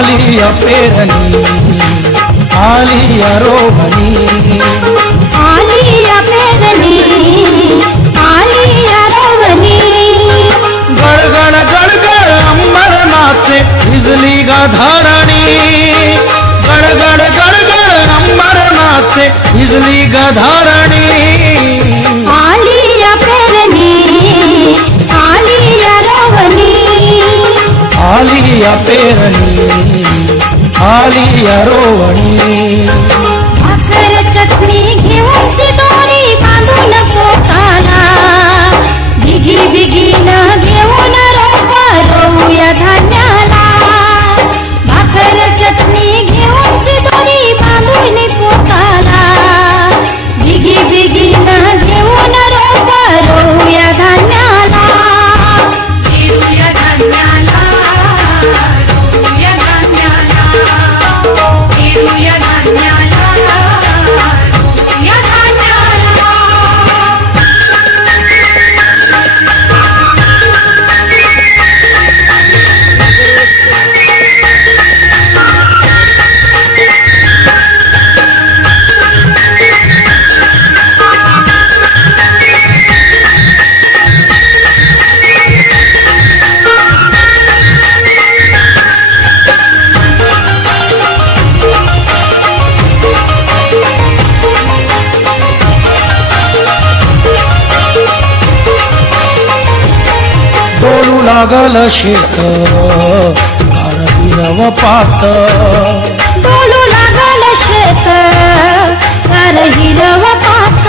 आली पेरणी आली रोहणी आली या पेरणी आली या रोवणी गडगड गडगड अंबरनाचे भिजली ग धरणी गडगड गडगड अंबरनाचे भिजली ग धरणी आली या पेरणी आली या रोवणी आली लागल शेत. हिरव पात. डोलू लागल शेत. कर हिरव पात.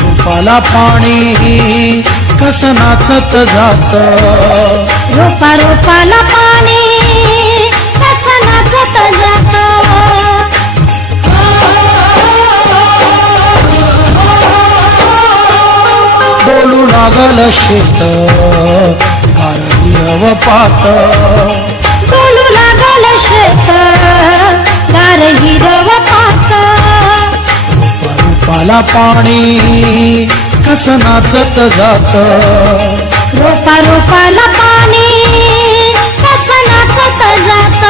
रूपाला पाणी कस नाचत जात. रोपा रोपाला पाणी कसं नाचत जात. डोलू लागल शेत. पात डोलू लागल शेत गार हिरव पात रूपाला पाणी कस नाचत जात. रोपा रोपाला पाणी कसं नाचत जात.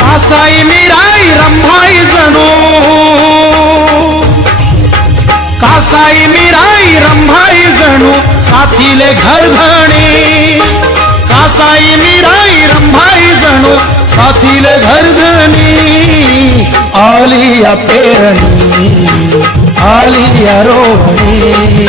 कासाई मिराई रंभाई जणू. कासाई मिराई रंभाई जणू. साथीले घरधणी साई मिराई रंभाई जणू साथील घरधणी आली या पेरणी आली या रोहणी.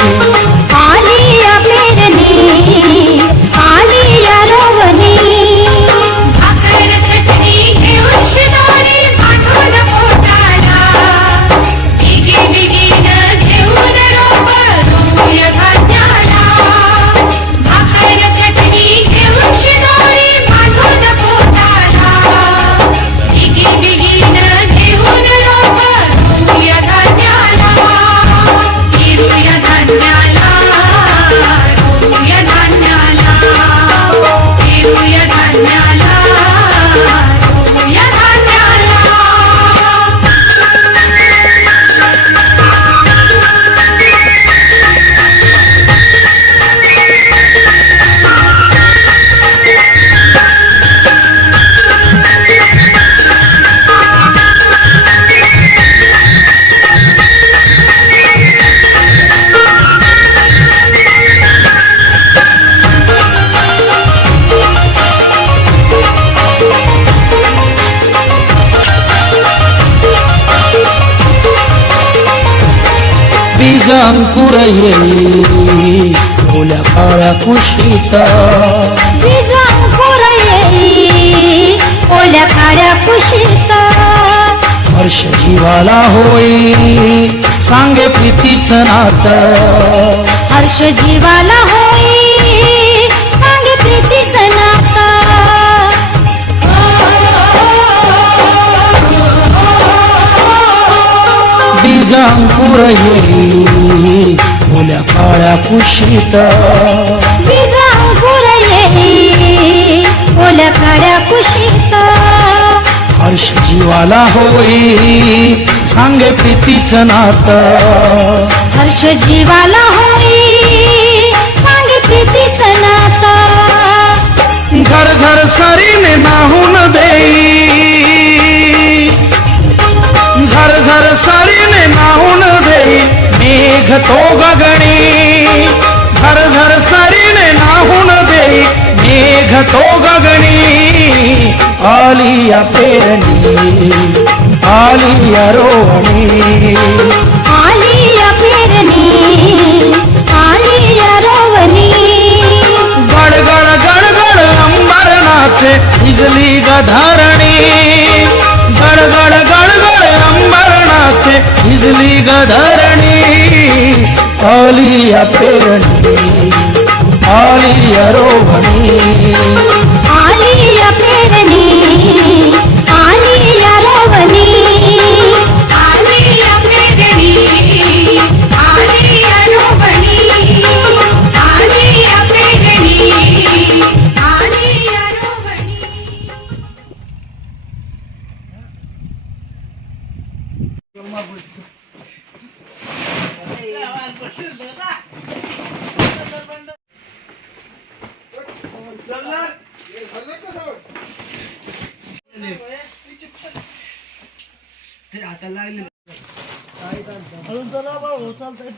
बीज अंकुर येई ओल्या काळ्या कुशीत. बीज अंकुर येई ओल्या काळ्या कुशीत. हर्ष जीवाला होई सांगे प्रीतीचं नात. हर्ष जीवाला होई अंकुर येई ओल्या काळ्या कुशीत. बीज अंकुर येई काळ्या कुशीत. हर्ष जीवाला होई सांगे प्रीतीचं नात. हर्ष जीवाला होई દેખતો ગગણી ધર ધર સરીને નાહું દે મેઘ તો ગગણી આલિયા પેરની આલિયા રોણી आलिया पेरणी आलिया रोवणी आलिया पेरणी आलिया रोवणी आलिया पेरणी आलिया रोवणी आलिया पेरणी आलिया रोवणी ते आता लागले हळू चला भाऊ चालतंय.